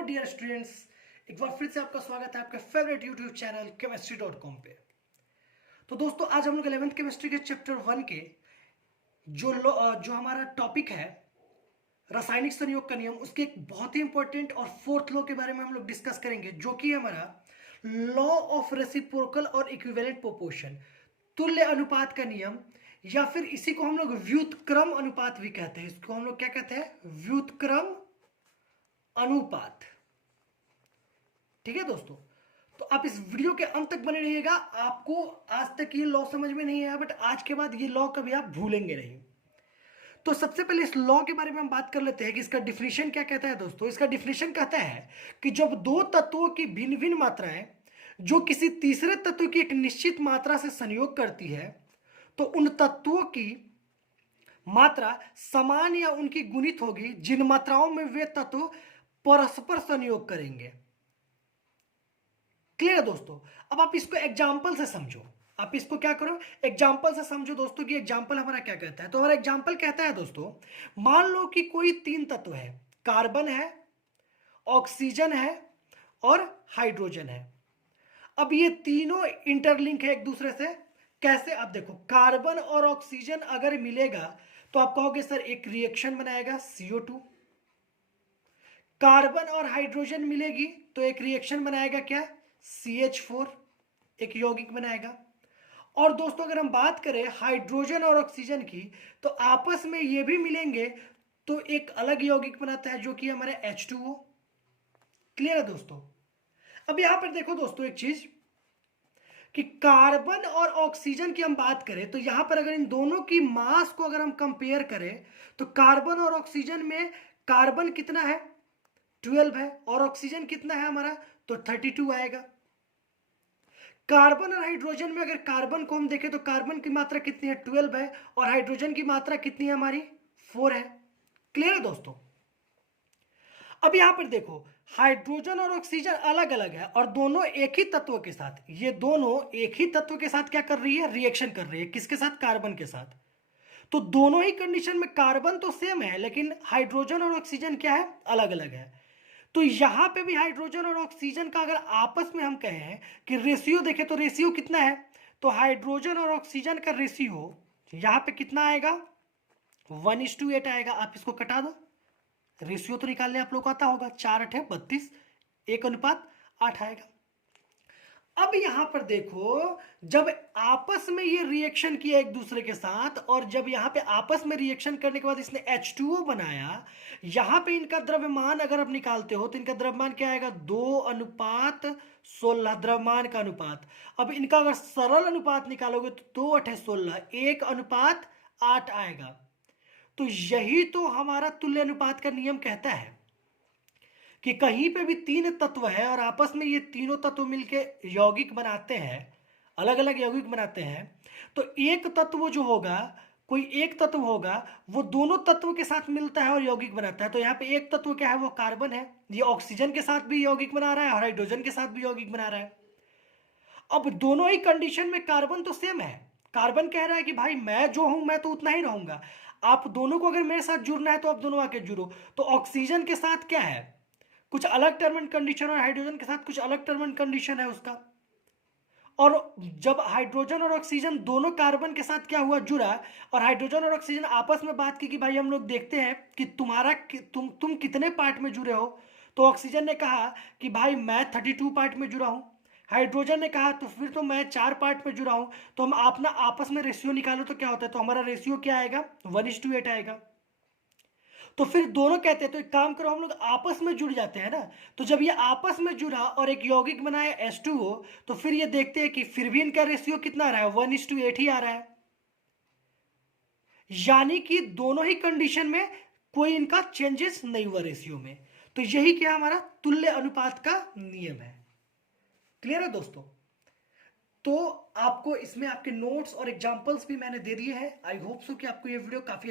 Hello dear students, एक बार फिर से आपका स्वागत है आपके फेवरेट यूट्यूब चैनल chemistry.com पे। तो दोस्तों आज हम लोग 11th केमिस्ट्री के चैप्टर 1 के जो हमारा टॉपिक है रासायनिक संयोग का नियम, उसके एक बहुत ही इंपॉर्टेंट और फोर्थ लॉ के बारे में हम लोग डिस्कस करेंगे, जो कि हमारा लॉ ऑफ रेसिप्रोकल और इक्विवेलेंट प्रोपोर्शन, तुल्य अनुपात का नियम, या फिर इसी को हम लोग व्युत्क्रम अनुपात भी कहते हैं। इसको हम लोग क्या कहते हैं? व्युत्क्रम अनुपात। ठीक है दोस्तों, तो आप इस वीडियो के अंत तक बने रहिएगा। आपको आज तक ये लॉ समझ में नहीं आया, बट आज के बाद ये लॉ कभी आप भूलेंगे नहीं। तो सबसे पहले इस लॉ के बारे में हम बात कर लेते हैं कि इसका डिफिनेशन क्या कहता है। दोस्तों इसका डिफिनेशन कहता है कि जब दो तत्वों की भिन्न भिन्न मात्राएं जो किसी तीसरे तत्व की एक निश्चित मात्रा से संयोग करती है, तो उन तत्वों की मात्रा समान या उनकी गुणित होगी जिन मात्राओं में वे तत्व परस्पर संयोग करेंगे। क्लियर है दोस्तों? अब आप इसको एग्जाम्पल से समझो। आप इसको क्या करो, एग्जाम्पल से समझो दोस्तों कि एग्जाम्पल हमारा क्या कहता है। तो हमारा एग्जाम्पल कहता है दोस्तों, मान लो कि कोई तीन तत्व है, कार्बन है, ऑक्सीजन है और हाइड्रोजन है। अब ये तीनों इंटरलिंक है एक दूसरे से। कैसे? अब देखो, कार्बन और ऑक्सीजन अगर मिलेगा तो आप कहोगे सर एक रिएक्शन बनाएगा CO2। कार्बन और हाइड्रोजन मिलेगी तो एक रिएक्शन बनाएगा क्या? CH4, एक यौगिक बनाएगा। और दोस्तों अगर हम बात करें हाइड्रोजन और ऑक्सीजन की, तो आपस में ये भी मिलेंगे तो एक अलग यौगिक बनाता है जो कि हमारे H2O। क्लियर है दोस्तों? अब यहां पर देखो दोस्तों एक चीज कि कार्बन और ऑक्सीजन की हम बात करें तो यहां पर अगर इन दोनों की मास को अगर हम कंपेयर करें तो कार्बन और ऑक्सीजन में कार्बन कितना है? 12 है। और ऑक्सीजन कितना है हमारा? तो 32 आएगा। कार्बन और हाइड्रोजन में अगर कार्बन को हम देखें तो कार्बन की मात्रा कितनी है? 12 है। और हाइड्रोजन की मात्रा कितनी है हमारी? 4 है। क्लियर है दोस्तों? अब यहां पर देखो, हाइड्रोजन और ऑक्सीजन अलग अलग है और दोनों एक ही तत्व के साथ, ये दोनों एक ही तत्व के साथ क्या कर रही है? रिएक्शन कर रही है। किसके साथ? कार्बन के साथ। तो दोनों ही कंडीशन में कार्बन तो सेम है, लेकिन हाइड्रोजन और ऑक्सीजन क्या है? अलग अलग है। तो यहां पे भी हाइड्रोजन और ऑक्सीजन का अगर आपस में हम कहें कि रेशियो देखें तो रेशियो कितना है? तो हाइड्रोजन और ऑक्सीजन का रेशियो यहां पे कितना आएगा? 1:8 आएगा। आप इसको कटा दो, रेशियो तो निकालने आप लोग को आता होगा। 4×8 = 32, 1:8 आएगा। अब यहां पर देखो, जब आपस में ये रिएक्शन किया एक दूसरे के साथ, और जब यहां पे आपस में रिएक्शन करने के बाद इसने H2O बनाया, यहां पे इनका द्रव्यमान अगर आप निकालते हो तो इनका द्रव्यमान क्या आएगा? 2:16, द्रव्यमान का अनुपात। अब इनका अगर सरल अनुपात निकालोगे तो 2×8 = 1:8 आएगा। तो यही तो हमारा तुल्य अनुपात का नियम कहता है कि कहीं पे भी तीन तत्व है और आपस में ये तीनों तत्व मिलके यौगिक बनाते हैं, अलग अलग यौगिक बनाते हैं, तो एक तत्व जो होगा, कोई एक तत्व होगा, वो दोनों तत्वों के साथ मिलता है और यौगिक बनाता है। तो यहाँ पे एक तत्व क्या है? वो कार्बन है। ये ऑक्सीजन के साथ भी यौगिक बना रहा है और हाइड्रोजन के साथ भी यौगिक बना रहा है। अब दोनों ही कंडीशन में कार्बन तो सेम है। कार्बन कह रहा है कि भाई मैं जो हूं मैं तो उतना ही रहूंगा, आप दोनों को अगर मेरे साथ जुड़ना है तो आप दोनों आके जुड़ो। तो ऑक्सीजन के साथ क्या है? कुछ अलग टर्म एंड कंडीशन, और हाइड्रोजन के साथ कुछ अलग टर्म एंड कंडीशन है उसका। और जब हाइड्रोजन और ऑक्सीजन दोनों कार्बन के साथ क्या हुआ? जुड़ा। और हाइड्रोजन और ऑक्सीजन आपस में बात की कि भाई हम लोग देखते हैं कि तुम कितने पार्ट में जुड़े हो। तो ऑक्सीजन ने कहा कि भाई मैं 32 पार्ट में जुड़ा हूं। हाइड्रोजन ने कहा तो फिर तो मैं 4 पार्ट में जुड़ा हूं। तो हम अपना आपस में रेशियो निकालो तो क्या होता है? तो हमारा रेशियो क्या आएगा? 1:8 आएगा। तो फिर दोनों कहते हैं तो एक काम करो, हम लोग आपस में जुड़ जाते हैं ना। तो जब ये आपस में जुड़ा और एक यौगिक बनाया H2O, तो फिर ये देखते हैं कि फिर भी इनका रेशियो कितना आ रहा है? 1:8 ही आ रहा है। यानी कि दोनों ही कंडीशन में कोई इनका चेंजेस नहीं हुआ रेशियो में। तो यही क्या हमारा तुल्य अनुपात का नियम है। क्लियर है दोस्तों? तो आपको इसमें आपके नोट्स और एग्जांपल्स भी मैंने दे दिए हैं। आई होप सो कि आपको ये वीडियो काफी